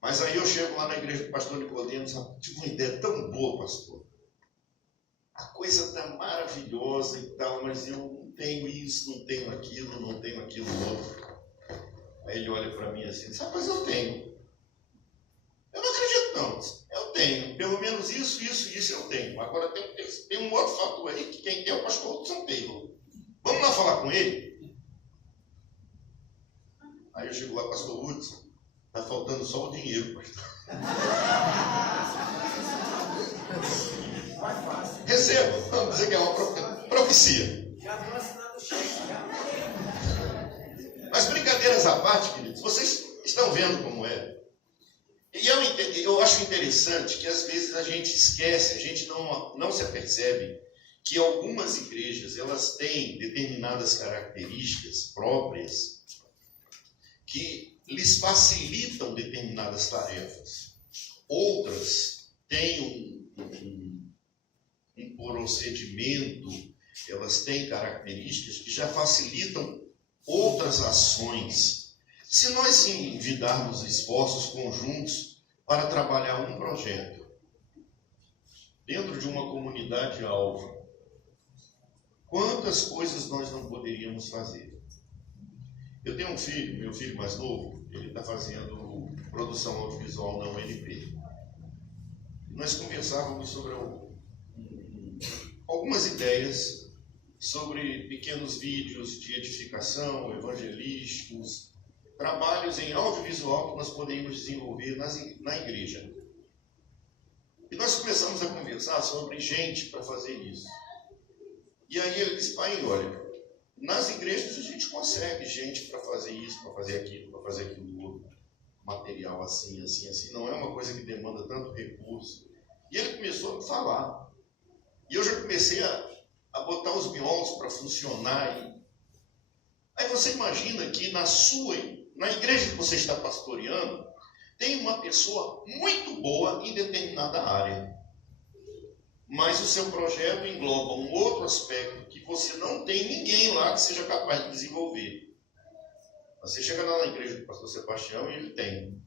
Mas aí eu chego lá na igreja do pastor Nicodemos, tive uma ideia tão boa, pastor. A coisa está maravilhosa e tal, mas eu não tenho isso, não tenho aquilo outro. Aí ele olha para mim assim, sabe, mas eu tenho. Eu não acredito não, eu tenho. Pelo menos isso eu tenho. Agora tem um outro fator aí, que quem tem é o pastor Hudson Taylor. Vamos lá falar com ele? Aí eu chego lá, pastor Hudson, está faltando só o dinheiro, pastor. Receba, vamos dizer que é uma profecia. Já estou assinando o cheque, já. Mas brincadeiras à parte, queridos, vocês estão vendo como é. E eu acho interessante que às vezes a gente esquece, a gente não se apercebe que algumas igrejas, elas têm determinadas características próprias que lhes facilitam determinadas tarefas. Outras têm um procedimento, elas têm características que já facilitam outras ações. Se nós envidarmos esforços conjuntos para trabalhar um projeto dentro de uma comunidade-alvo, quantas coisas nós não poderíamos fazer? Eu tenho um filho, meu filho mais novo, ele está fazendo produção audiovisual na UNP. Nós conversávamos sobre algumas ideias sobre pequenos vídeos de edificação, evangelísticos, trabalhos em audiovisual que nós podemos desenvolver na igreja. E nós começamos a conversar sobre gente para fazer isso. E aí ele disse, pai, olha, nas igrejas a gente consegue gente para fazer isso, para fazer aquilo outro, material assim, não é uma coisa que demanda tanto recurso. E ele começou a me falar. E eu já comecei a botar os miolos para funcionar. Aí você imagina que na igreja que você está pastoreando, tem uma pessoa muito boa em determinada área. Mas o seu projeto engloba um outro aspecto que você não tem ninguém lá que seja capaz de desenvolver. Você chega lá na igreja do pastor Sebastião e ele tem.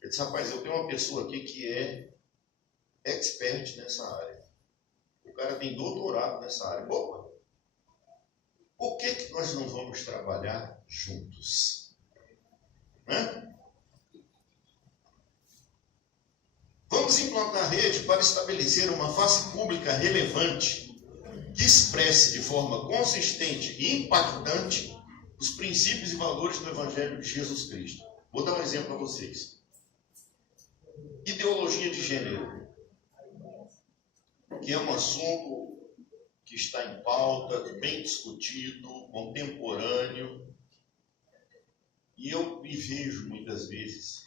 Ele diz, rapaz, eu tenho uma pessoa aqui que é expert nessa área. O cara tem doutorado nessa área. Opa! Por que nós não vamos trabalhar juntos? Né? Vamos implantar rede para estabelecer uma face pública relevante que expresse de forma consistente e impactante os princípios e valores do Evangelho de Jesus Cristo. Vou dar um exemplo para vocês. Ideologia de gênero, que é um assunto que está em pauta, bem discutido, contemporâneo. E eu me vejo muitas vezes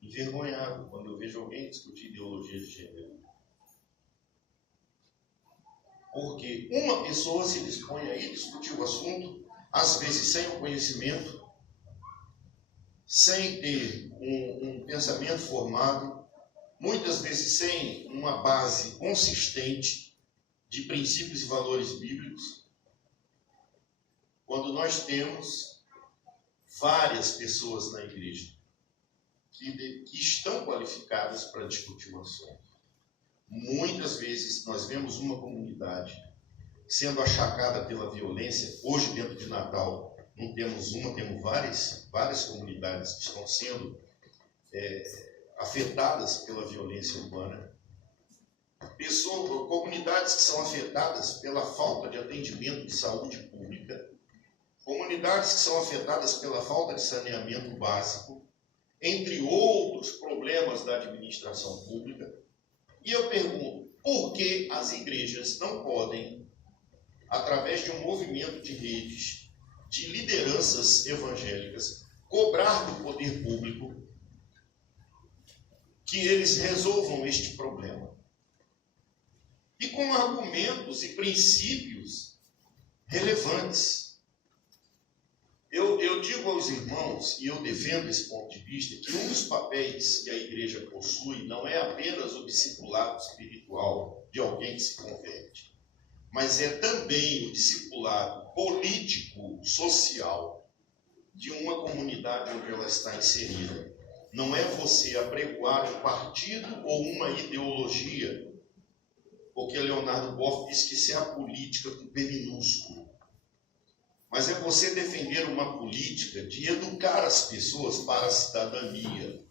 envergonhado quando eu vejo alguém discutir ideologia de gênero. Porque uma pessoa se dispõe a ir discutir o assunto, às vezes sem o conhecimento, sem ter um pensamento formado, muitas vezes sem uma base consistente de princípios e valores bíblicos, quando nós temos várias pessoas na igreja que estão qualificadas para discutir o assunto. Muitas vezes nós vemos uma comunidade sendo achacada pela violência. Hoje, dentro de Natal, não temos uma, temos várias comunidades que estão sendo afetadas pela violência urbana. Comunidades que são afetadas pela falta de atendimento de saúde pública. Comunidades que são afetadas pela falta de saneamento básico, entre outros problemas da administração pública. E eu pergunto, por que as igrejas não podem, através de um movimento de redes, de lideranças evangélicas, cobrar do poder público que eles resolvam este problema? E com argumentos e princípios relevantes. Eu digo aos irmãos, e eu defendo esse ponto de vista, que um dos papéis que a igreja possui não é apenas o discipulado espiritual de alguém que se converte, mas é também o discipulado político, social, de uma comunidade onde ela está inserida. não é você apregoar um partido ou uma ideologia, porque Leonardo Boff diz que isso é a política com P minúsculo. Mas é você defender uma política de educar as pessoas para a cidadania.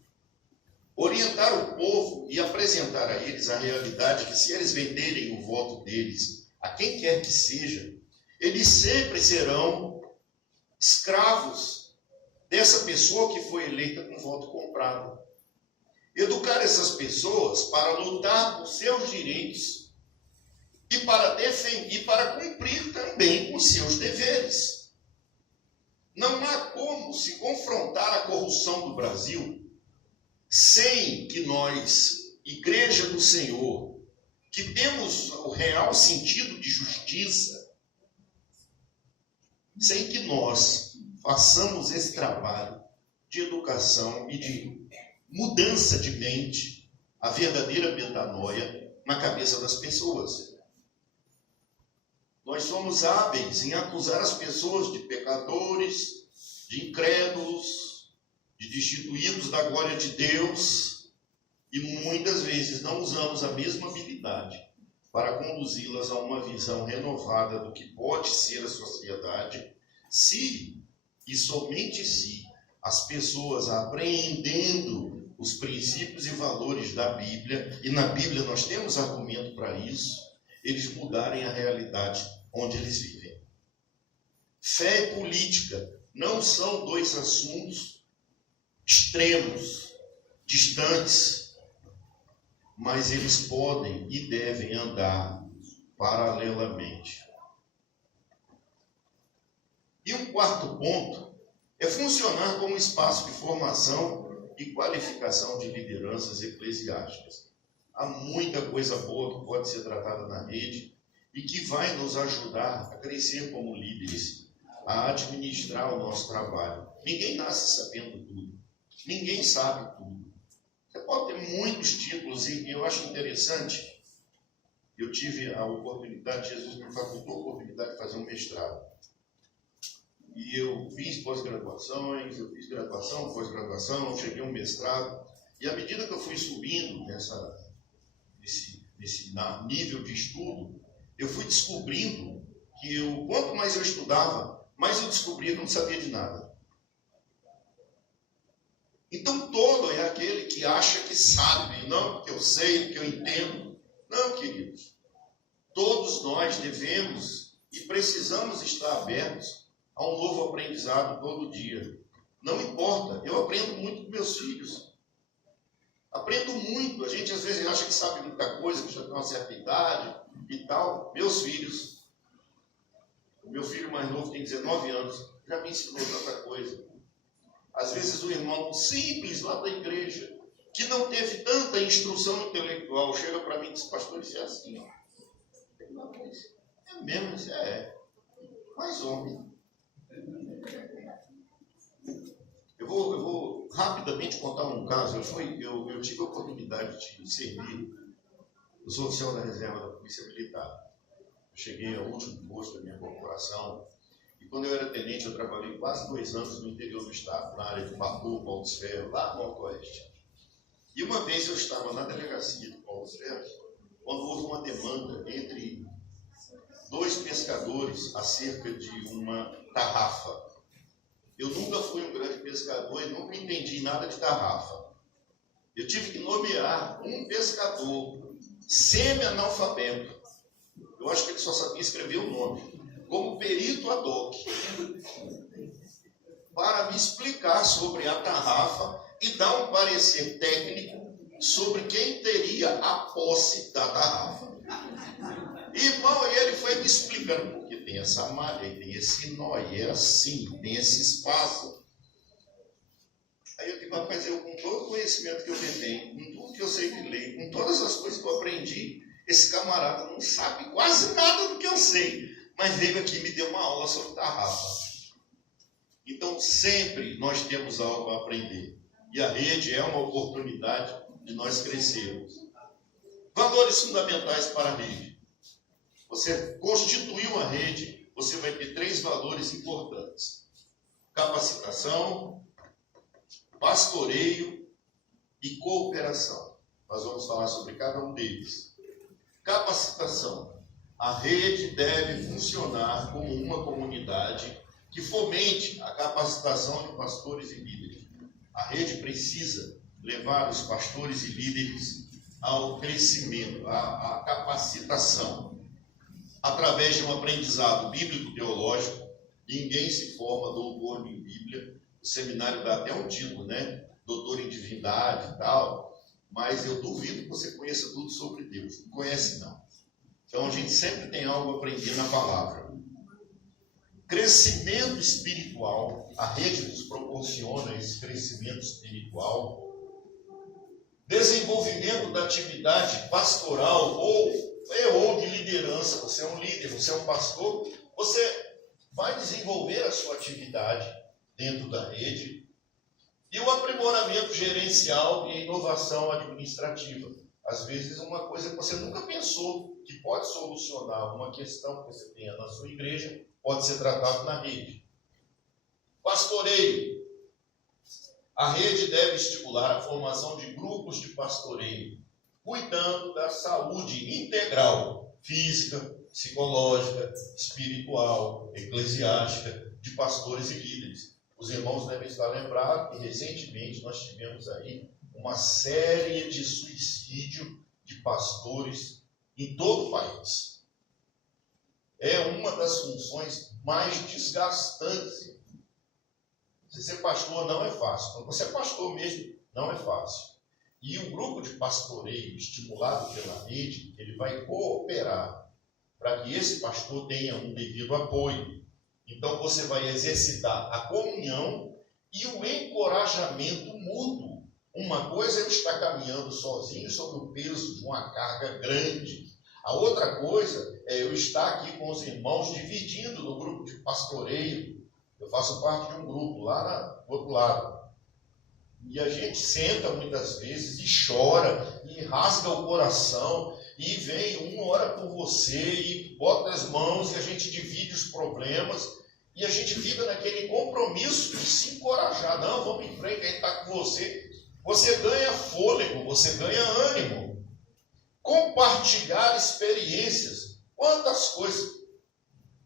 Orientar o povo e apresentar a eles a realidade que, se eles venderem o voto deles a quem quer que seja, eles sempre serão escravos dessa pessoa que foi eleita com voto comprado. Educar essas pessoas para lutar por seus direitos e para defender, para cumprir também com seus deveres. Não há como se confrontar a corrupção do Brasil sem que nós, Igreja do Senhor, que temos o real sentido de justiça, sem que nós façamos esse trabalho de educação e de mudança de mente, a verdadeira metanoia na cabeça das pessoas. Nós somos hábeis em acusar as pessoas de pecadores, de incrédulos, de destituídos da glória de Deus, e muitas vezes não usamos a mesma habilidade para conduzi-las a uma visão renovada do que pode ser a sociedade, se e somente se as pessoas, apreendendo os princípios e valores da Bíblia, e na Bíblia nós temos argumento para isso, eles mudarem a realidade onde eles vivem. Fé e política não são dois assuntos extremos, distantes, mas eles podem e devem andar paralelamente. E um quarto ponto é funcionar como espaço de formação e qualificação de lideranças eclesiásticas. Há muita coisa boa que pode ser tratada na rede e que vai nos ajudar a crescer como líderes, a administrar o nosso trabalho. Ninguém nasce sabendo tudo. Ninguém sabe tudo. Você pode ter muitos títulos, e eu acho interessante. Eu tive a oportunidade, Jesus me facultou a oportunidade de fazer um mestrado. E eu fiz pós-graduações, eu fiz graduação, pós-graduação, cheguei a um mestrado. E à medida que eu fui subindo nesse nível de estudo, eu fui descobrindo que quanto mais eu estudava, mais eu descobria que eu não sabia de nada. Então, todo é aquele que acha que sabe, não porque eu sei, porque eu entendo. Não, queridos. Todos nós devemos e precisamos estar abertos a um novo aprendizado todo dia. Não importa, eu aprendo muito com meus filhos. Aprendo muito. A gente às vezes acha que sabe muita coisa, que já tem uma certa idade e tal. Meus filhos, o meu filho mais novo tem 19 anos, já me ensinou tanta coisa. Às vezes o irmão simples lá da igreja, que não teve tanta instrução intelectual, chega para mim e diz: pastor, isso é assim. É mesmo, isso é. Mas homem. Eu vou rapidamente contar um caso. Eu tive a oportunidade de servir. Eu sou oficial da reserva da Polícia Militar. Eu cheguei ao último posto da minha corporação. E quando eu era tenente, eu trabalhei quase 2 anos no interior do estado, na área de Papu, Paulos Ferro, lá no Alto Oeste. E uma vez eu estava na delegacia de Paulos Ferro, quando houve uma demanda entre 2 pescadores acerca de uma tarrafa. Eu nunca fui um grande pescador e nunca entendi nada de tarrafa. Eu tive que nomear um pescador semi-analfabeto. Eu acho que ele só sabia escrever o nome, como perito ad hoc, para me explicar sobre a tarrafa e dar um parecer técnico sobre quem teria a posse da tarrafa. Irmão, e ele foi me explicando, porque tem essa malha, e tem esse nó, e é assim, tem esse espaço. Aí eu digo: rapaz, eu com todo o conhecimento que eu detenho, com tudo que eu sei de lei, com todas as coisas que eu aprendi, esse camarada não sabe quase nada do que eu sei, mas veio aqui e me deu uma aula sobre tarrafa. Então, sempre nós temos algo a aprender. E a rede é uma oportunidade de nós crescermos. Valores fundamentais para a rede. Você constituiu a rede, você vai ter 3 valores importantes: capacitação, pastoreio e cooperação. Nós vamos falar sobre cada um deles. Capacitação. A rede deve funcionar como uma comunidade que fomente a capacitação de pastores e líderes. A rede precisa levar os pastores e líderes ao crescimento, à capacitação, através de um aprendizado bíblico-teológico. Ninguém se forma doutor em Bíblia. O seminário dá até um título, né? Doutor em divindade e tal. Mas eu duvido que você conheça tudo sobre Deus. Não conhece, não. Então, a gente sempre tem algo a aprender na palavra. Crescimento espiritual. A rede nos proporciona esse crescimento espiritual. Desenvolvimento da atividade pastoral ou de liderança. Você é um líder, você é um pastor. Você vai desenvolver a sua atividade dentro da rede. E o aprimoramento gerencial e a inovação administrativa. Às vezes, uma coisa que você nunca pensou que pode solucionar uma questão que você tenha na sua igreja, pode ser tratado na rede. Pastoreio. A rede deve estimular a formação de grupos de pastoreio, cuidando da saúde integral, física, psicológica, espiritual, eclesiástica, de pastores e líderes. Os irmãos devem estar lembrados que recentemente nós tivemos aí uma série de suicídio de pastores em todo o país. É uma das funções mais desgastantes. Ser pastor não é fácil. Quando você é pastor mesmo, não é fácil. E o grupo de pastoreio, estimulado pela rede, ele vai cooperar para que esse pastor tenha um devido apoio. Então você vai exercitar a comunhão e o encorajamento mútuo. Uma coisa é eu estar caminhando sozinho sob o peso de uma carga grande. A outra coisa é eu estar aqui com os irmãos dividindo no grupo de pastoreio. Eu faço parte de um grupo lá do outro lado. E a gente senta muitas vezes e chora, e rasga o coração, e vem um ora por você, e bota as mãos, e a gente divide os problemas, e a gente fica naquele compromisso de se encorajar. Não, vamos em frente, a gente está com você. Você ganha fôlego, você ganha ânimo. Compartilhar experiências. Quantas coisas.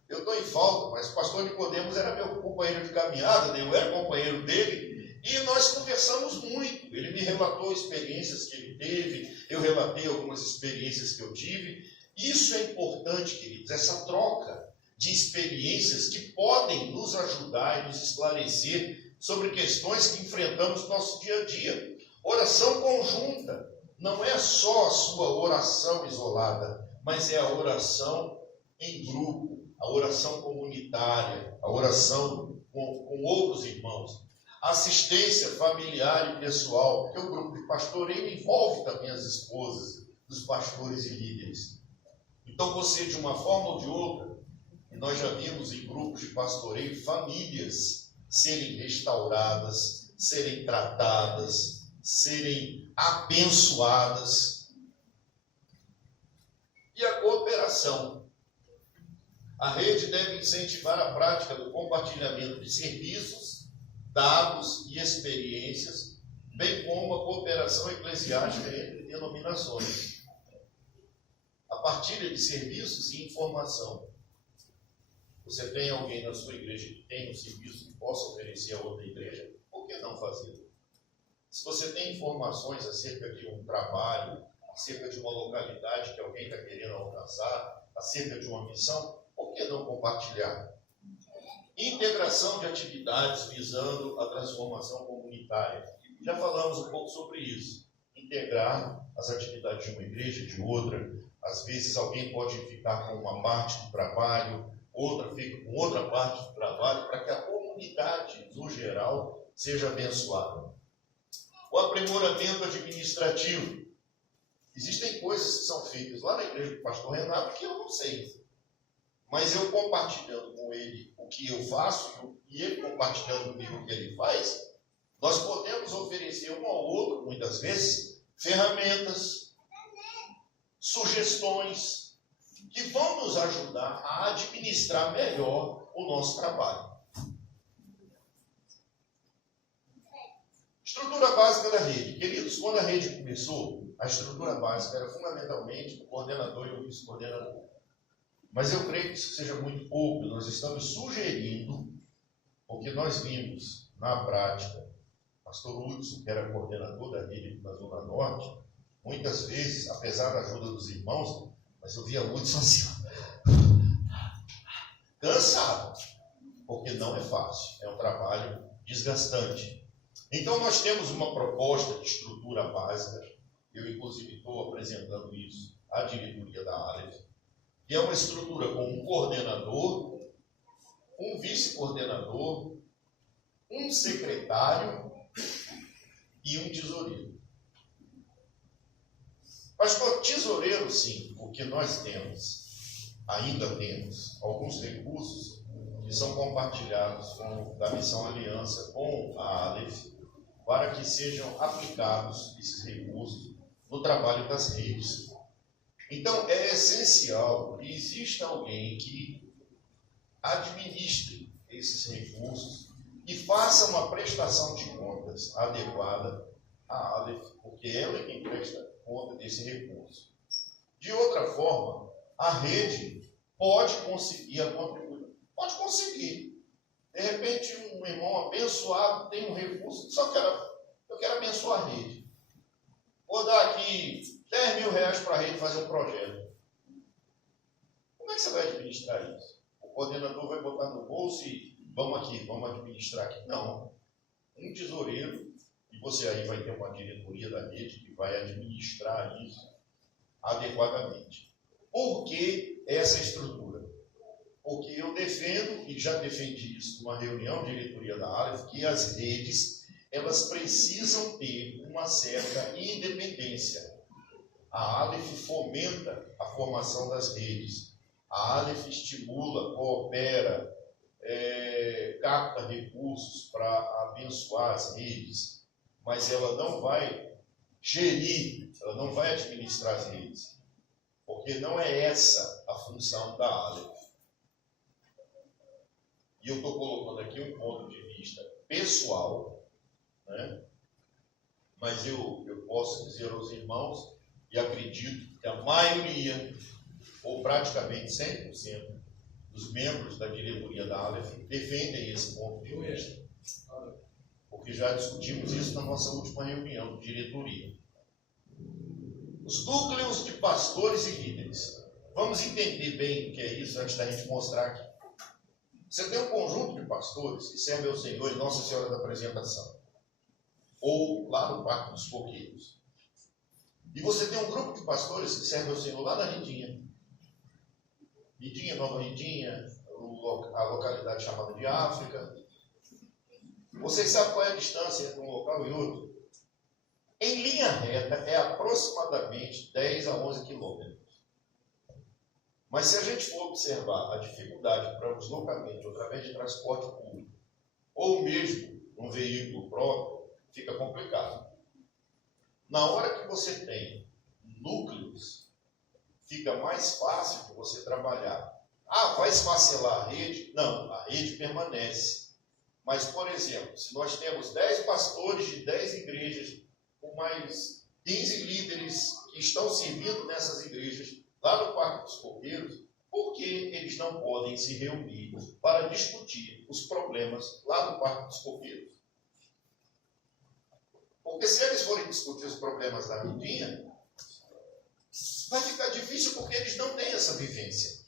Eu estou em falta, mas o pastor Nicodemos era meu companheiro de caminhada, eu era companheiro dele, e nós conversamos muito. Ele me relatou experiências que ele teve, eu relatei algumas experiências que eu tive. Isso é importante, queridos, essa troca de experiências que podem nos ajudar e nos esclarecer sobre questões que enfrentamos no nosso dia a dia. Oração conjunta não é só a sua oração isolada, mas é a oração em grupo, a oração comunitária, a oração com outros irmãos. Assistência familiar e pessoal, porque o grupo de pastoreio envolve também as esposas dos pastores e líderes. Então você, de uma forma ou de outra, e nós já vimos em grupos de pastoreio famílias serem restauradas, serem tratadas, serem abençoadas. E a cooperação. A rede deve incentivar a prática do compartilhamento de serviços, dados e experiências, bem como a cooperação eclesiástica entre denominações. A partilha de serviços e informação. Você tem alguém na sua igreja que tem um serviço que possa oferecer a outra igreja? Por que não fazê-lo? Se você tem informações acerca de um trabalho, acerca de uma localidade que alguém está querendo alcançar, acerca de uma missão, por que não compartilhar? Integração de atividades visando a transformação comunitária. Já falamos um pouco sobre isso. Integrar as atividades de uma igreja, de outra. Às vezes alguém pode ficar com uma parte do trabalho, outra fica com outra parte do trabalho, para que a comunidade, no geral, seja abençoada. O aprimoramento administrativo. Existem coisas que são feitas lá na igreja do pastor Renato que eu não sei. Mas eu compartilhando com ele o que eu faço e ele compartilhando comigo o que ele faz, nós podemos oferecer um ao outro, muitas vezes, ferramentas, sugestões que vão nos ajudar a administrar melhor o nosso trabalho. Estrutura básica da rede. Queridos, quando a rede começou, a estrutura básica era fundamentalmente o coordenador e o vice-coordenador. Mas eu creio que isso seja muito pouco. Nós estamos sugerindo, porque nós vimos na prática, pastor Hudson, que era coordenador da rede na Zona Norte, muitas vezes, apesar da ajuda dos irmãos, mas eu via Hudson assim, cansado, porque não é fácil, é um trabalho desgastante. Então nós temos uma proposta de estrutura básica, eu inclusive estou apresentando isso à diretoria da Aleph, que é uma estrutura com um coordenador, um vice-coordenador, um secretário e um tesoureiro. Pastor, tesoureiro sim, porque nós ainda temos alguns recursos que são compartilhados da Missão Aliança com a Aleph, para que sejam aplicados esses recursos no trabalho das redes. Então, é essencial que exista alguém que administre esses recursos e faça uma prestação de contas adequada à Aleph, porque ela é quem presta conta desse recurso. De outra forma, a rede pode conseguir a contribuição. Pode conseguir. De repente, um irmão abençoado tem um recurso, eu quero abençoar a rede. Vou dar aqui 10 mil reais para a rede fazer um projeto. Como é que você vai administrar isso? O coordenador vai botar no bolso e vamos administrar aqui. Não. Um tesoureiro, e você aí vai ter uma diretoria da rede que vai administrar isso adequadamente. Por que essa estrutura? Porque eu defendo, e já defendi isso numa reunião de diretoria da Aleph, que as redes, elas precisam ter uma certa independência. A Aleph fomenta a formação das redes. A Aleph estimula, coopera, capta recursos para abençoar as redes, mas ela não vai gerir, ela não vai administrar as redes, porque não é essa a função da Aleph. E eu estou colocando aqui um ponto de vista pessoal, né? Mas eu posso dizer aos irmãos, e acredito que a maioria, ou praticamente 100% dos membros da diretoria da Aleph defendem esse ponto de vista. Porque já discutimos isso na nossa última reunião de diretoria. Os núcleos de pastores e líderes. Vamos entender bem o que é isso antes da gente mostrar aqui. Você tem um conjunto de pastores que servem ao Senhor em Nossa Senhora da Apresentação, ou lá no Parque dos Coqueiros. E você tem um grupo de pastores que servem ao Senhor lá na Ridinha. Ridinha, Nova Ridinha, a localidade chamada de África. Vocês sabem qual é a distância entre um local e outro? Em linha reta é aproximadamente 10 a 11 quilômetros. Mas se a gente for observar a dificuldade para o deslocamento através de transporte público, ou mesmo um veículo próprio, fica complicado. Na hora que você tem núcleos, fica mais fácil de você trabalhar. Vai esfacelar a rede? Não, a rede permanece. Mas, por exemplo, se nós temos 10 pastores de 10 igrejas, com mais 15 líderes que estão servindo nessas igrejas, lá no Parque dos Coqueiros, por que eles não podem se reunir para discutir os problemas lá no Parque dos Coqueiros? Porque se eles forem discutir os problemas da Ridinha, vai ficar difícil porque eles não têm essa vivência.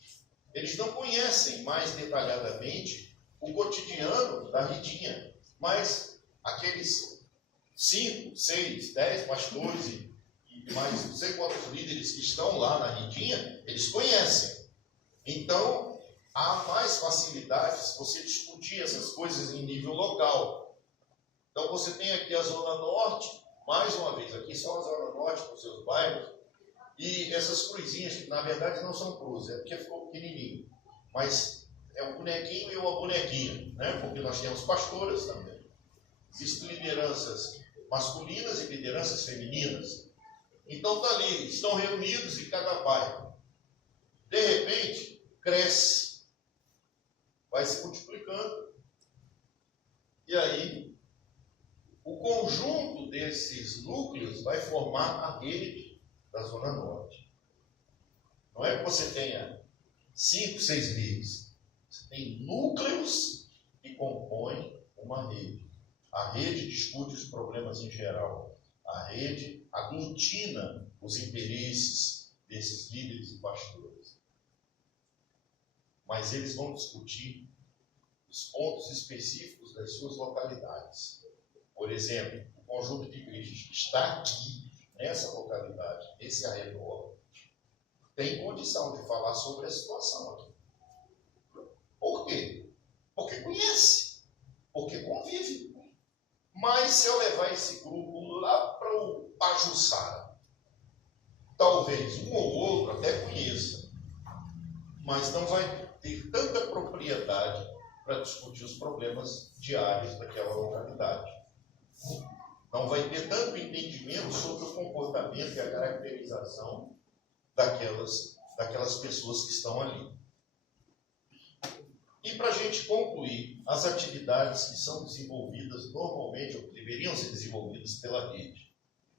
Eles não conhecem mais detalhadamente o cotidiano da Ridinha. Mas aqueles 5, 6, 10 pastores e mais não sei quantos líderes que estão lá na Ridinha, eles conhecem. Então, há mais facilidade se você discutir essas coisas em nível local. Então, você tem aqui a Zona Norte, mais uma vez, aqui só a Zona Norte, com seus bairros, e essas cruzinhas, que na verdade não são cruzes, é porque ficou pequenininho, mas é um bonequinho e uma bonequinha, né? Porque nós temos pastoras também. Existem lideranças masculinas e lideranças femininas. Então, está ali, estão reunidos em cada bairro. De repente, cresce, vai se multiplicando, e aí O conjunto desses núcleos vai formar a rede da Zona Norte. Não é que você tenha 5, 6 redes. Você tem núcleos que compõem uma rede. A rede discute os problemas em geral. A rede aglutina os interesses desses líderes e pastores. Mas eles vão discutir os pontos específicos das suas localidades. Por exemplo, o conjunto de igrejas que está aqui, nessa localidade, nesse arredor, tem condição de falar sobre a situação aqui. Por quê? Porque conhece, porque convive. Mas se eu levar esse grupo lá para o Pajuçara, talvez um ou outro até conheça, mas não vai ter tanta propriedade para discutir os problemas diários daquela localidade. Não vai ter tanto entendimento sobre o comportamento e a caracterização daquelas pessoas que estão ali. E para a gente concluir, as atividades que são desenvolvidas normalmente, ou que deveriam ser desenvolvidas pela rede.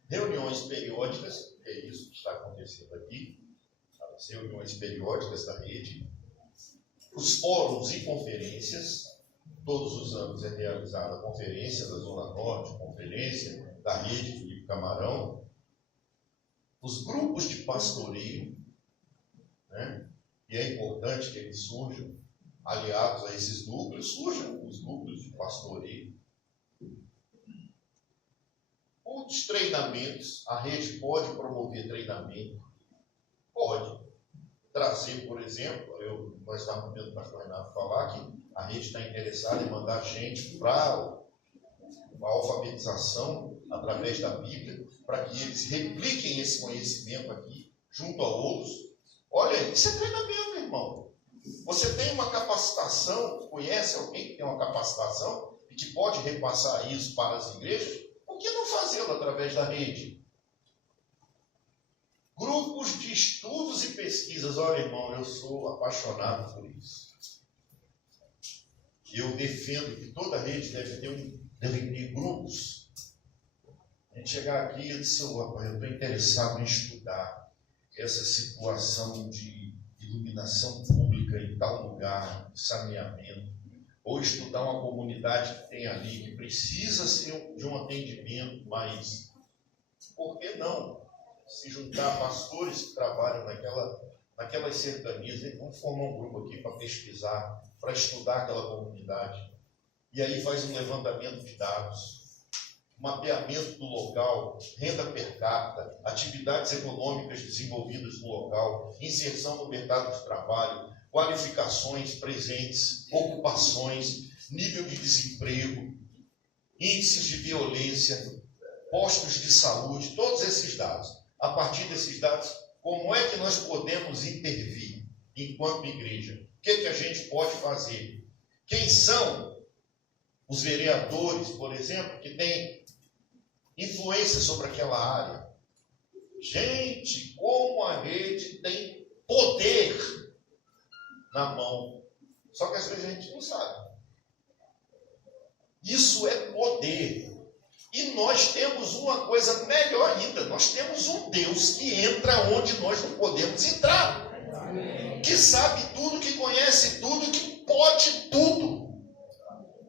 Reuniões periódicas, é isso que está acontecendo aqui, as reuniões periódicas da rede. Os fóruns e conferências, todos os anos é realizada a conferência da Zona Norte, conferência da rede Felipe Camarão. Os grupos de pastoreio, né? E é importante que eles surjam, aliados a esses núcleos, surjam os núcleos de pastoreio. Os treinamentos, a rede pode promover treinamento, pode trazer, por exemplo, nós estávamos vendo o pastor Renato falar que a rede está interessada em mandar gente para a alfabetização através da Bíblia, para que eles repliquem esse conhecimento aqui junto a outros. Olha, isso é treinamento, irmão. Você tem uma capacitação, conhece alguém que tem uma capacitação e que pode repassar isso para as igrejas? Por que não fazê-lo através da rede? Grupos de estudos e pesquisas. Olha, irmão, eu sou apaixonado por isso. Eu defendo que toda rede deve ter grupos. A gente chegar aqui e dizer, eu estou interessado em estudar essa situação de iluminação pública em tal lugar, de saneamento, ou estudar uma comunidade que tem ali, que precisa de um atendimento mais. Por que não se juntar pastores que trabalham naquelas cercanias, né? Vamos formar um grupo aqui para pesquisar, para estudar aquela comunidade. E aí faz um levantamento de dados, mapeamento do local, renda per capita, atividades econômicas desenvolvidas no local, inserção no mercado de trabalho, qualificações presentes, ocupações, nível de desemprego, índices de violência, postos de saúde, todos esses dados. A partir desses dados, como é que nós podemos intervir enquanto igreja? O que a gente pode fazer? Quem são os vereadores, por exemplo, que têm influência sobre aquela área? Gente, como a rede tem poder na mão. Só que às vezes a gente não sabe. Isso é poder. E nós temos uma coisa melhor ainda. Nós temos um Deus que entra onde nós não podemos entrar. Que sabe tudo, que conhece tudo, que pode tudo.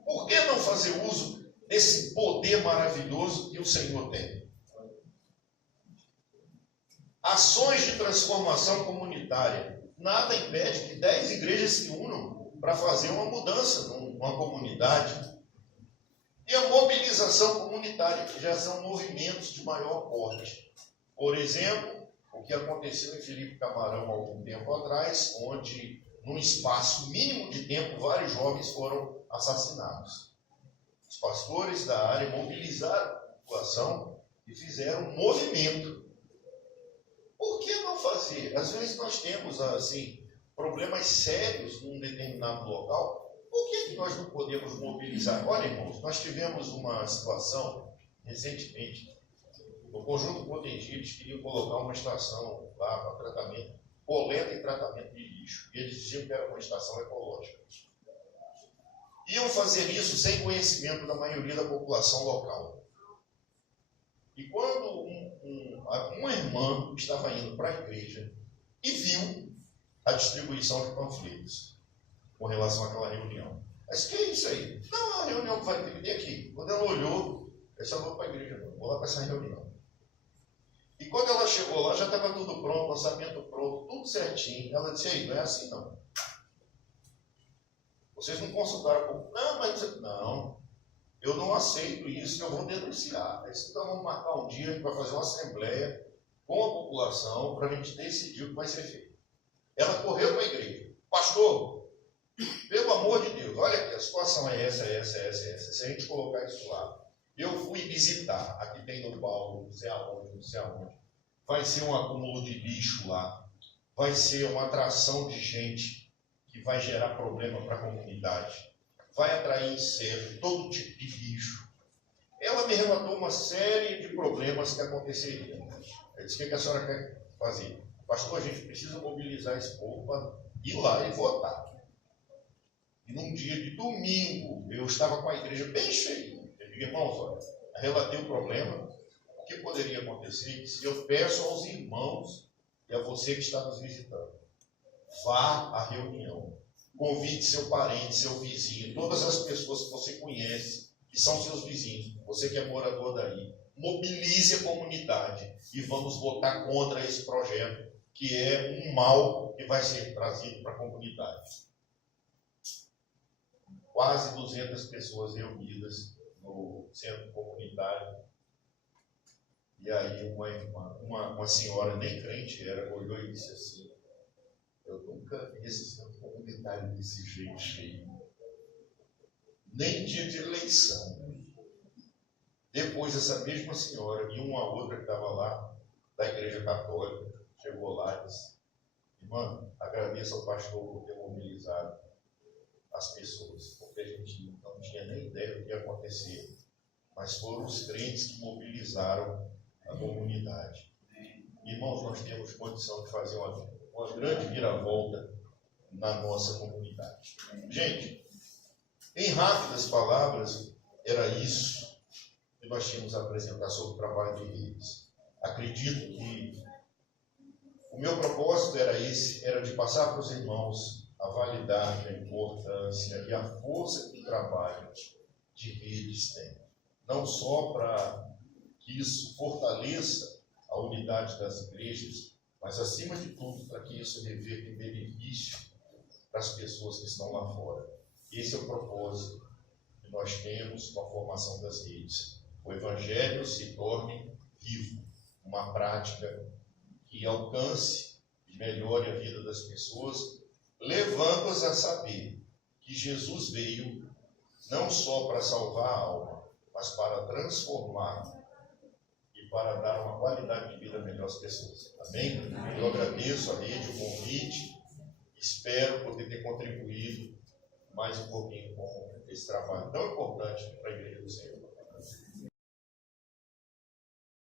Por que não fazer uso desse poder maravilhoso que o Senhor tem? Ações de transformação comunitária. Nada impede que 10 igrejas se unam para fazer uma mudança numa comunidade. E a mobilização comunitária, que já são movimentos de maior porte. Por exemplo, o que aconteceu em Felipe Camarão há algum tempo atrás, onde, num espaço mínimo de tempo, vários jovens foram assassinados. Os pastores da área mobilizaram a população e fizeram um movimento. Por que não fazer? Às vezes nós temos, assim, problemas sérios num determinado local. Por que nós não podemos mobilizar? Olha, irmãos, nós tivemos uma situação recentemente. No Conjunto Potengi, eles queriam colocar uma estação lá para tratamento, coleta e tratamento de lixo. E eles diziam que era uma estação ecológica. Iam fazer isso sem conhecimento da maioria da população local. E quando uma irmã estava indo para a igreja e viu a distribuição de panfletos com relação àquela reunião. Mas que é isso aí? Não, a reunião que vai ter aqui. Quando ela olhou, eu só vou para a igreja, não. Vou lá para essa reunião. E quando ela chegou lá, já estava tudo pronto, orçamento pronto, tudo certinho. Ela disse, ei, não é assim não. Vocês não consultaram com... Não, mas... Não, eu não aceito isso, eu vou denunciar. Então vamos marcar um dia para fazer uma assembleia com a população para a gente decidir o que vai ser feito. Ela correu para a igreja. Pastor, pelo amor de Deus, olha aqui, a situação é essa. Se a gente colocar isso lá, eu fui visitar, aqui tem no Paulo, não sei aonde, vai ser um acúmulo de lixo lá, vai ser uma atração de gente que vai gerar problema para a comunidade, vai atrair inseto, todo tipo de lixo. Ela me relatou uma série de problemas que aconteceriam. Eu disse, o que a senhora quer fazer? Pastor, a gente precisa mobilizar esse povo para ir lá e votar. E num dia de domingo, eu estava com a igreja bem cheia. Eu digo, irmãos, olha, relatei o problema, o que poderia acontecer, se eu peço aos irmãos e a você que está nos visitando, vá à reunião, convide seu parente, seu vizinho, todas as pessoas que você conhece, que são seus vizinhos, você que é morador daí, mobilize a comunidade e vamos votar contra esse projeto, que é um mal que vai ser trazido para a comunidade. Quase 200 pessoas reunidas no centro comunitário. E aí uma senhora, nem crente era, olhou e disse assim, eu nunca vi esse centro comunitário desse jeito cheio. Nem dia de eleição. Depois essa mesma senhora e uma outra que estava lá, da igreja católica, chegou lá e disse, irmã, agradeço ao pastor por ter mobilizado as pessoas, porque a gente não tinha nem ideia do que ia acontecer, mas foram os crentes que mobilizaram a comunidade. Irmãos, nós temos condição de fazer uma grande viravolta na nossa comunidade. Gente, em rápidas palavras, era isso que nós tínhamos a apresentar sobre o trabalho de redes. Acredito que o meu propósito era esse, era de passar para os irmãos a validade, a importância e a força que o trabalho de redes tem. Não só para que isso fortaleça a unidade das igrejas, mas, acima de tudo, para que isso reverta em benefício para as pessoas que estão lá fora. Esse é o propósito que nós temos com a formação das redes. O Evangelho se torne vivo, uma prática que alcance e melhore a vida das pessoas, levando-as a saber que Jesus veio não só para salvar a alma, mas para transformar e para dar uma qualidade de vida melhor às pessoas. Amém? Eu agradeço a rede, o convite, espero poder ter contribuído mais um pouquinho com esse trabalho tão importante para a Igreja do Senhor.